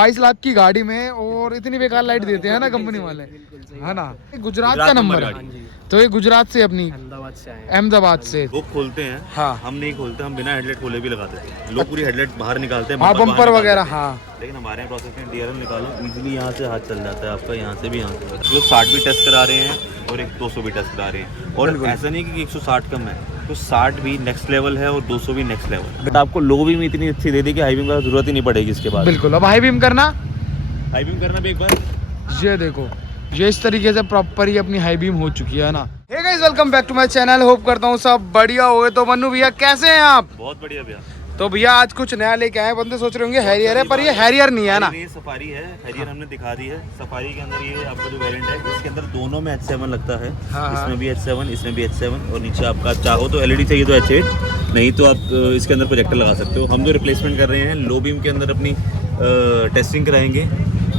22 लाख की गाड़ी में और इतनी बेकार लाइट देते हैं ना कंपनी वाले, है ना। गुजरात का नंबर है, तो ये गुजरात से अपनी अहमदाबाद से वो खोलते हैं। हाँ, हम नहीं खोलते, हम बिना हेडलाइट खोले भी लगा देते हैं। लोग पूरी हेडलाइट बाहर निकालते हैं, हाँ बम्पर वगैरह। हाँ, लेकिन हमारे यहाँ प्रोसेस में डीआरएल निकालो इजीली, यहाँ से हाथ चल जाता है आपका, यहाँ से भी यहाँ से। लोग 60 भी टेस्ट करा रहे हैं और एक 200 भी टेस्ट करा रहे हैं। और ऐसा नहीं कि 160 कम है, तो 60 भी नेक्स्ट लेवल है और 200 भी नेक्स्ट लेवल। बट आपको लो बीम इतनी अच्छी दे दी कि हाई बीम का जरूरत ही नहीं पड़ेगी इसके बाद। बिल्कुल। अब हाई बीम करना भी एक बार, ये देखो, ये इस तरीके से प्रॉपर ही अपनी हाई बीम हो चुकी है ना। Hey guys, welcome back to my channel. Hope करता हूँ सब बढ़िया होगे। तो मन्नू भैया कैसे हैं आप? बहुत बढ़िया भैया। तो भैया आज कुछ नया लेके आए। बंदे सोच रहे होंगे हैरियर है, पर ये हैरियर नहीं है ना, ये सफारी है। हैरियर हमने दिखा दी है। सफारी के अंदर ये आपका जो वेरिएंट है, इसके अंदर दोनों में H7 लगता है। हाँ, इसमें भी H7, इसमें भी H7। और नीचे आपका चाहो तो LED चाहिए तो H8, नहीं तो आप इसके अंदर प्रोजेक्टर लगा सकते हो। हम जो रिप्लेसमेंट कर रहे हैं, लो बीम के अंदर अपनी टेस्टिंग कराएंगे।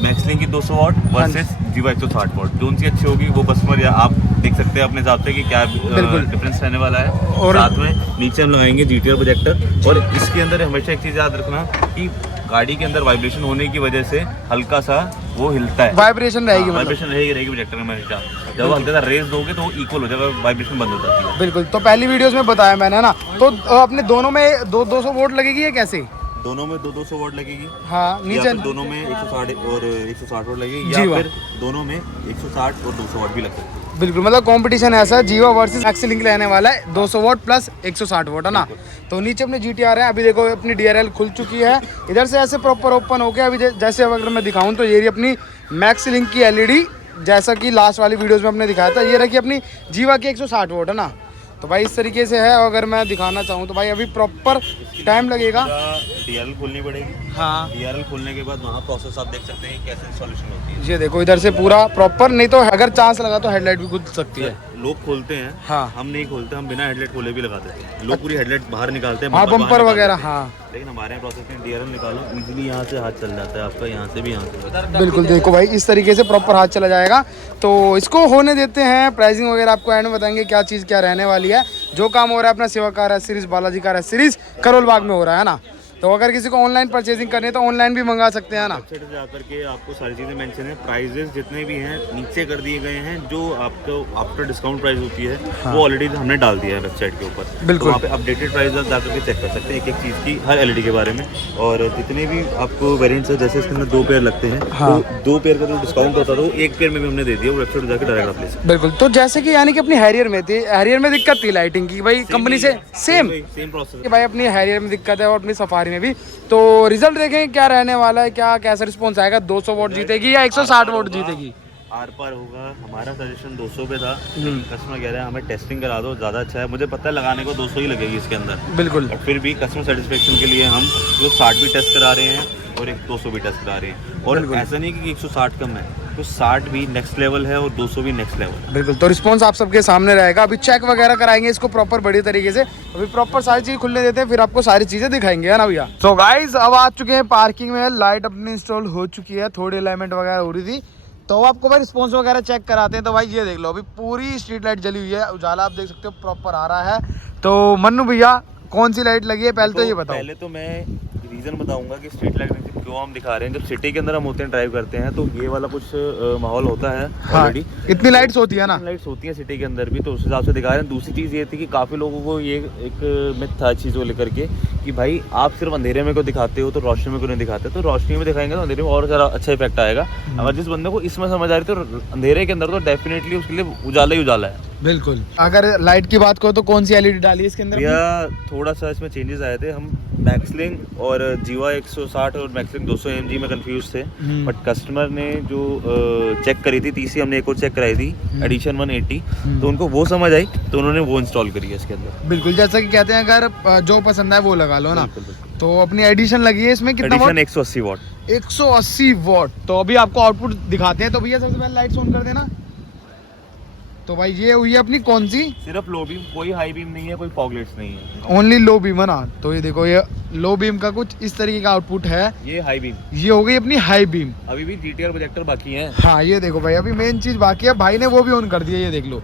मैक्सलिंग की 200 वाट वर्सेस जीवा 160 वाट, जो उनकी अच्छी होगी वो कस्टमर या आप देख सकते हैं अपने हिसाब से कि क्या डिफरेंस रहने वाला है। और साथ में नीचे हम लगाएंगे GTR प्रोजेक्टर। और इसके अंदर हमेशा एक चीज़ याद रखना कि गाड़ी के अंदर वाइब्रेशन होने की वजह से हल्का सा वो हिलता है, वाइब्रेशन रहेगी। वाइब्रेशन रहेगी प्रोजेक्टर में हमेशा। जब वो हल्का सा रेस दोगे तो वो इक्वल हो जाएगा, वाइब्रेशन बंद हो जाती है। बिल्कुल। तो पहली वीडियोस में बताया मैंने ना, तो अपने दोनों में 200 वोल्ट लगेगी या कैसे? दोनों में 200 वाट लगेगी। हाँ, नीचे दोनों में 160 और 160 वाट लगेगी, या फिर दोनों में 160 और 200 वाट भी लग सकती है। बिल्कुल। मतलब कंपटीशन ऐसा है, जीवा वर्सेस मैक्सलिंक रहने वाला है 200 वाट प्लस 160 वाट, है ना। तो नीचे अपने GTR है। अभी देखो अपनी DRL खुल चुकी है। इधर से ऐसे प्रॉपर ओपन हो गया। अभी जैसे अगर मैं दिखाऊं तो ये अपनी मैक्सलिंक की LED, जैसा कि लास्ट वाली वीडियोस में हमने दिखाया था। ये रखी अपनी जीवा की 160 वाट, है ना। तो भाई इस तरीके से है। अगर मैं दिखाना चाहूँ तो भाई अभी प्रॉपर टाइम लगेगा। DRL खोलनी पड़ेगी। हाँ, DRL खोलने के बाद वहाँ प्रोसेस आप देख सकते हैं कैसे इंस्टॉलेशन होती है। ये देखो इधर से पूरा प्रॉपर, नहीं तो अगर चांस लगा तो हेडलाइट भी खुल सकती है। लोग खोलते हैं। हाँ, हम नहीं खोलते, हम बिना हेडलाइट खोले भी लगा देते हैं। लोग पूरी हेडलाइट बाहर निकालते हैं, हाँ बम्पर वगैरह। हाँ, लेकिन हमारे यहाँ प्रोसेस में DRL निकालो इजीली, यहाँ से हाथ चल जाता है आपका, यहाँ से भी यहाँ से। बिल्कुल। देखो भाई इस तरीके से प्रॉपर हाथ चला जाएगा। तो इसको होने देते हैं। प्राइसिंग वगैरह आपको एंड में बताएंगे क्या चीज़ क्या रहने वाली है। जो काम हो रहा है अपना सेवा कार है सीरीज, बालाजी कार है सीरीज, करोल बाग में हो रहा है ना। तो अगर किसी को ऑनलाइन परचेजिंग करनी है तो ऑनलाइन भी मंगा सकते हैं ना। वेबसाइट पे जाकर के आपको सारी चीज़ें मेंशन है। प्राइजेस जितने भी हैं नीचे कर दिए गए हैं। जो आपको आफ्टर डिस्काउंट प्राइस होती है, हाँ, वो ऑलरेडी हमने डाल दिया है वेबसाइट के ऊपर। बिल्कुल। तो वहाँ पे अपडेटेड प्राइस जाकर के चेक कर सकते हैं एक एक चीज़ की, हर LED के बारे में। और जितने भी आपको वेरिएंट्स है, जैसे इसके अंदर 2 पेयर लगते हैं, हाँ, तो 2 पेयर का जो डिस्काउंट होता था वो 1 पेयर में भी हमने दे दिया। वो वेबसाइट जाकर डायरेक्ट आप ले सकते। बिल्कुल। तो जैसे कि यानी कि अपनी हैरियर में थी, हैरियर में दिक्कत थी लाइटिंग की, भाई कंपनी से सेम प्रोसेस भाई अपनी हैरियर में दिक्कत है और अपनी सफारी में भी। तो रिजल्ट देखें क्या रहने वाला है, क्या कैसा रिस्पॉन्स आएगा। 200 वोट जीतेगी या 160 वोट जीतेगी? आर पार होगा। हमारा सजेशन 200 पे था, कस्टमर कह रहे हैं हमें टेस्टिंग करा दो, ज़्यादा अच्छा है। मुझे पता है लगाने को 200 ही लगेगी इसके अंदर। बिल्कुल। और फिर भी कस्टमर सेटिस्फेक्शन के लिए हम जो 60 भी टेस्ट करा रहे हैं और एक 200 भी टेस्ट करा रहे हैं। और ऐसा नहीं कि 160 कम है, तो 60 भी नेक्स्ट लेवल है और 200 भी नेक्स्ट लेवल। बिल्कुल। तो रिस्पांस आप सबके सामने रहेगा। अभी चेक वगैरह कराएंगे इसको प्रॉपर बढ़िया तरीके से। अभी प्रॉपर सारी चीज खुलने देते हैं, फिर आपको सारी चीजें दिखाएंगे, है ना भैया। तो गाइस अब आ चुके हैं पार्किंग में। लाइट अपनी इंस्टॉल हो चुकी है, थोड़ी अलाइनमेंट वगैरह हो रही थी। तो आपको भाई रिस्पॉन्स वगैरह चेक कराते हैं। तो भाई ये देख लो, अभी पूरी स्ट्रीट लाइट जली हुई है, उजाला आप देख सकते हो प्रॉपर आ रहा है। तो मन्नू भैया कौन सी लाइट लगी है पहले तो ये बताओ। पहले तो मैं रीज़न बताऊंगा कि स्ट्रीट लाइट क्यों हम दिखा रहे हैं। जब सिटी के अंदर हम होते हैं, ड्राइव करते हैं, तो ये वाला कुछ माहौल होता है ऑलरेडी। हाँ, इतनी लाइट्स होती है ना, लाइट्स होती है सिटी के अंदर भी, तो उस हिसाब से दिखा रहे हैं। दूसरी चीज़ ये थी कि काफ़ी लोगों को ये एक मिथ था चीज़ को लेकर के कि भाई आप सिर्फ अंधेरे में को दिखाते हो तो रोशनी में को नहीं दिखाते। तो रोशनी में दिखाएंगे तो अंधेरे में और ज़्यादा अच्छा इफेक्ट आएगा। अगर जिस बंदे को इसमें समझ आ रही तो अंधेरे के अंदर तो डेफिनेटली उसके लिए उजाला ही उजाला है। बिल्कुल। अगर लाइट की बात करो तो कौन सी LED डाली है इसके अंदर? भैया थोड़ा सा इसमें चेंजेस आए थे। हम मैक्सलिंक और जीवा 160 और मैक्सलिंक 200 mg में कंफ्यूज थे, बट कस्टमर ने जो चेक करी थी तीसरी, हमने एक और चेक कराई थी एडिशन 180, तो उनको वो समझ आई तो उन्होंने वो इंस्टॉल करी है इसके अंदर। बिल्कुल। जैसा कि कहते हैं अगर जो पसंद है वो लगा लो ना। तो अपनी एडिशन लगी है इसमें कितना वाट? 180 वाट। 180 वाट। तो अभी आपको आउटपुट दिखाते हैं। तो भैया सबसे पहले लाइट्स ऑन कर देना। तो भाई ये हुई है अपनी कौन सी? सिर्फ लो बीम, कोई हाई बीम नहीं है, कोई फॉग लाइट्स नहीं है, ओनली लो बीम है ना। तो ये देखो, ये लो बीम का कुछ इस तरीके का आउटपुट है। ये हाई बीम, ये हो गई अपनी हाई बीम। अभी भी GTR प्रोजेक्टर बाकी है। हाँ ये देखो भाई, अभी मेन चीज बाकी है, भाई ने वो भी ऑन कर दिया। ये देख लो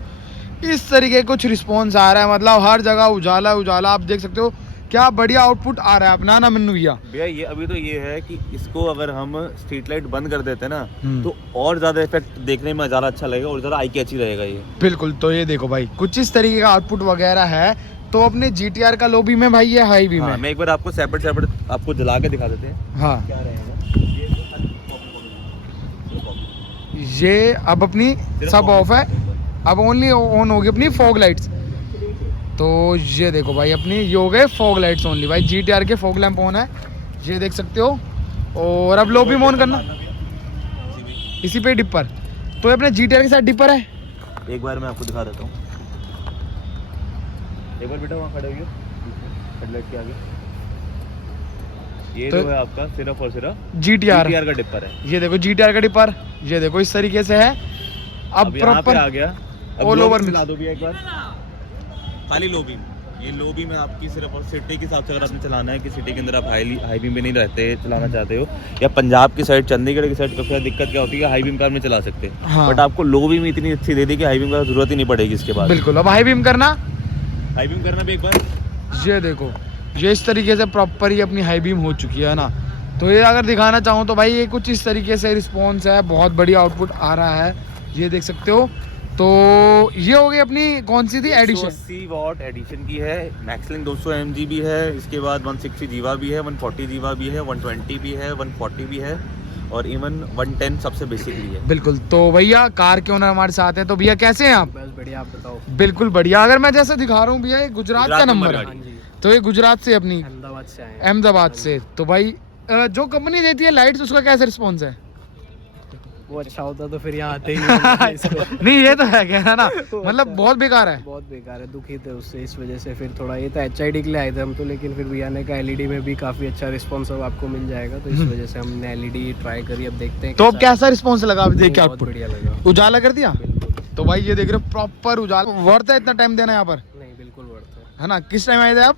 इस तरीके कुछ रिस्पॉन्स आ रहा है, मतलब हर जगह उजाला उजाला आप देख सकते हो। क्या बढ़िया आउटपुट आ रहा है अपना ना मन्नू भैया। भैया ये अभी तो ये है कि इसको अगर हम स्ट्रीट लाइट बंद कर देते हैं ना हम्म। तो और ज्यादा इफेक्ट देखने में ज़्यादा अच्छा लगेगा और ज़्यादा आई कैची रहेगा ये। बिल्कुल, तो ये देखो भाई कुछ इस तरीके का आउटपुट वगैरह है। तो अपने GTR का लो बीम है भाई, ये हाई बीम हाँ, है। मैं एक बार आपको सेपरेट आपको जला के दिखा देते हैं हाँ, क्या रहेगा। ये अब अपनी सब ऑफ है, अब ओनली ऑन होगी अपनी फॉग लाइट्स। तो ये देखो भाई अपनी ये हो गए फॉग लाइट्स ओनली भाई, GTR के फॉग लैंप ऑन है, ये देख सकते हो। और अब लो बीम ऑन करना इसी पे डिपर, तो ये अपने GTR के साथ डिपर है। एक बार मैं आपको दिखा देता हूँ, एक बार बेटा वहाँ खड़े होइए हेडलाइट के आगे। ये तो जो है आपका सिर्फ और सिर्फ GTR का डिपर है। ये देखो GTR का डिपर, ये देखो इस तरीके से है। अब यहाँ पे प्रॉपर आ गया। अब ऑल लो ओवर बीम मिला मिला दो भी एक बार, खाली लो बीम। ये लो बीम है आपकी सिर्फ और सिटी के हिसाब से, अगर आपने चलाना है कि सिटी के अंदर आप हाई बीम में नहीं रहते चलाना चाहते हो, या पंजाब की साइड चंडीगढ़ की साइड सबसे दिक्कत क्या होती है, हाई बीम कार में चला सकते हैं। हाँ। बट आपको लो बीम इतनी अच्छी दे दी कि हाई बीम का जरूरत ही नहीं पड़ेगी इसके बाद। बिल्कुल, अब हाई बीम करना, हाई बीम करना भी एक बार। ये देखो ये इस तरीके से प्रॉपर ही अपनी हाई बीम हो चुकी है ना। तो ये अगर दिखाना चाहूँ तो भाई ये कुछ इस तरीके से रिस्पॉन्स है, बहुत बढ़िया आउटपुट आ रहा है, ये देख सकते हो। तो ये हो गई अपनी कौन सी थी एडिशन, 180 वॉट एडिशन की है। मैक्सलिंग 200 mg भी है, इसके बाद 160 जीवा भी है, 140 जीवा भी है, 120 भी है, 140 भी है और इवन 110 सबसे बेसिक भी है। बिल्कुल। तो भैया कार के ओनर हमारे साथ हैं, तो भैया कैसे हैं आप? बस बढ़िया, आप बताओ। बिल्कुल बढ़िया। अगर मैं जैसे दिखा रहा हूँ भैया ये गुजरात का नंबर है, हाँ जी, तो ये गुजरात से अपनी अहमदाबाद से आए हैं। अहमदाबाद से। तो भाई जो कंपनी देती है लाइट्स उसका कैसे रिस्पॉन्स है? वो अच्छा होता तो फिर यहाँ आते ही नहीं इसको। नहीं ये तो है क्या ना, मतलब बहुत बेकार है। बहुत बेकार है, दुखी थे उससे, इस वजह से फिर थोड़ा ये तो HID के लिए आए थे हम तो, लेकिन फिर भैया ने कहा LED में भी काफ़ी अच्छा रिस्पॉन्स अब आपको मिल जाएगा, तो इस वजह से हमने LED ट्राई करी, अब देखते हैं तो अब कैसा रिस्पॉन्स लगा अभी देख के बहुत आउटपुट? बढ़िया लगा, उजाला कर दिया। बिल्कुल। तो भाई ये देख रहे हो प्रॉपर उजाला, वर्थ है इतना टाइम देना यहाँ पर, नहीं बिल्कुल वर्थ है ना। किस टाइम आए थे आप?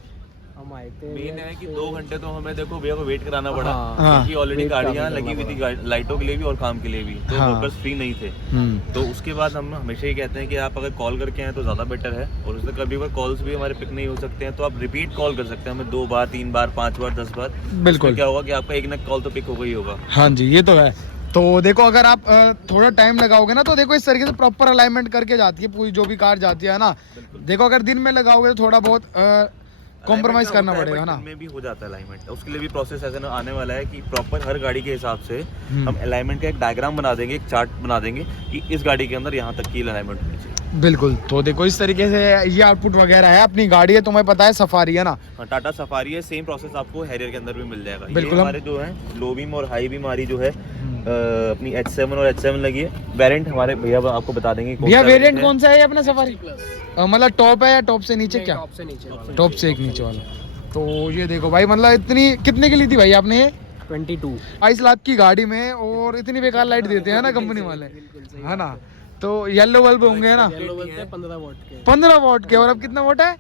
हम आए थे। मेन है कि 2 घंटे तो हमें देखो भैया को वेट कराना पड़ा, हाँ। क्योंकि ऑलरेडी वेट गाड़ियाँ काफी लगी हुई थी करना लाइटों के लिए भी और काम के लिए भी, तो हाँ। वर्कर्स फ्री नहीं थे। तो उसके बाद हम हमेशा ही कहते हैं कि आप अगर कॉल करके आए तो ज़्यादा बेटर है, और उससे कभी कभी कॉल्स भी हमारे पिक नहीं हो सकते हैं तो आप रिपीट कॉल कर सकते हैं हमें 2 बार 3 बार 5 बार 10 बार। बिल्कुल। उसमें क्या होगा कि आपका एक ना कॉल तो पिक होगा ही होगा। हाँ जी ये तो है। तो देखो अगर आप थोड़ा टाइम लगाओगे ना तो देखो इस तरीके से प्रॉपर अलाइनमेंट करके जाती है पूरी जो भी कार जाती है ना। देखो अगर दिन में लगाओगे तो थोड़ा बहुत कॉम्प्रोमाइज करना पड़ेगा ना। में भी हो जाता है अलाइनमेंट, उसके लिए भी प्रोसेस ऐसे ना आने वाला है कि प्रॉपर हर गाड़ी के हिसाब से हम अलाइनमेंट का एक डायग्राम बना देंगे, एक चार्ट बना देंगे कि इस गाड़ी के अंदर यहाँ तक की अलाइनमेंट होनी चाहिए। बिल्कुल। तो देखो इस तरीके से ये आउटपुट वगैरह है। अपनी गाड़ी है तुम्हें पता है सफारी है ना, टाटा सफारी है, सेम प्रोसेस आपको हैरियर के अंदर भी मिल जाएगा। बिल्कुल। ये हमारे जो है लो बीम और हाई बीम हमारी जो है अपनी H7 और H7 लगी है। वेरिएंट हमारे भैया आपको बता देंगे भैया वेरिएंट कौन सा है अपना सफारी? मतलब टॉप है या टॉप से नीचे? क्या टॉप से नीचे वाला। टॉप से एक नीचे वाला। तो ये देखो भाई मतलब इतनी कितने की ली थी भाई आपने? 22 22 लाख की गाड़ी में और इतनी बेकार लाइट देते हैं ना कंपनी वाले, है ना। तो येलो बल्ब होंगे ना, येलो बोलते हैं 15 वॉट के। 15 वॉट के। और अब कितना वॉट है?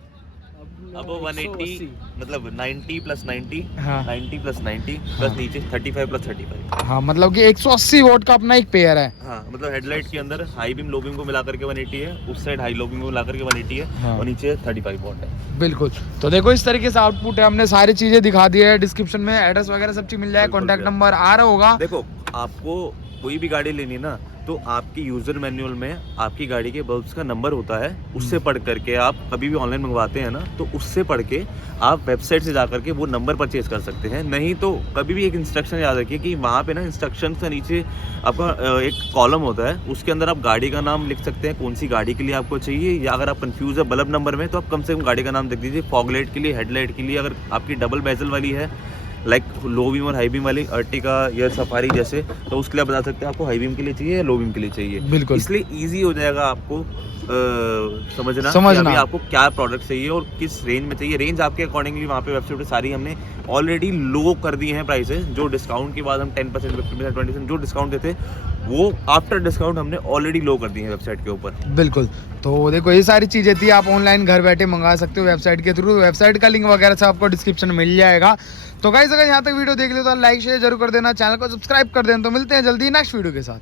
अब 180 मतलब 90 प्लस 90 हाँ। 90 प्लस 90 प्लस नीचे 35 प्लस 35। हाँ मतलब कि 180 वॉट का अपना एक पेयर है। हाँ मतलब हेडलाइट के अंदर हाई बीम लो बीम को मिलाकर के 180 है, उस साइड हाई लो बीम को मिलाकर के 180 है हाँ। और नीचे 35 वॉट है। बिल्कुल। तो देखो इस तरीके से आउटपुट है, हमने सारी चीजें दिखा दी है। डिस्क्रिप्शन में एड्रेस वगैरह सब चीज मिल जाएगा, बिल्कुल कॉन्टैक्ट भैया। नंबर आ रहा होगा। देखो आपको कोई भी गाड़ी लेनी है ना तो आपकी यूजर मैनुअल में आपकी गाड़ी के बल्ब्स का नंबर होता है, उससे पढ़ करके आप कभी भी ऑनलाइन मंगवाते हैं ना तो उससे पढ़ के आप वेबसाइट से जाकर के वो नंबर परचेज कर सकते हैं। नहीं तो कभी भी एक इंस्ट्रक्शन याद रखिए कि वहाँ पे ना इंस्ट्रक्शन के नीचे आपका एक कॉलम होता है, उसके अंदर आप गाड़ी का नाम लिख सकते हैं, कौन सी गाड़ी के लिए आपको चाहिए, या अगर आप कंफ्यूज है बल्ब नंबर में तो आप कम से कम गाड़ी का नाम लिख दीजिए। फॉग लाइट के लिए, हेडलाइट के लिए, अगर आपकी डबल बेजल वाली है लाइक लो बीम और हाई बीम वाली अर्टिगा या सफारी जैसे, तो उसके लिए बता सकते हैं आपको हाई बीम के लिए चाहिए या लो बीम के लिए चाहिए। बिल्कुल। इसलिए इजी हो जाएगा आपको समझना कि अभी आपको क्या प्रोडक्ट चाहिए और किस रेंज में चाहिए। रेंज आपके अकॉर्डिंगली वहाँ पे वेबसाइट पे सारी हमने ऑलरेडी लो कर दी हैं प्राइसेस। जो डिस्काउंट के बाद हम 10% 50% 20% जो डिस्काउंट देते वो आफ्टर डिस्काउंट हमने ऑलरेडी लो कर दी है वेबसाइट के ऊपर। बिल्कुल। तो देखो ये सारी चीज़ें थी, आप ऑनलाइन घर बैठे मंगा सकते हो वेबसाइट के थ्रू। वेबसाइट का लिंक वगैरह सब आपको डिस्क्रिप्शन में मिल जाएगा। तो गाइस अगर यहाँ तक वीडियो देख लिया तो लाइक शेयर जरूर कर देना, चैनल को सब्सक्राइब कर देना। तो मिलते हैं जल्दी नेक्स्ट वीडियो के साथ।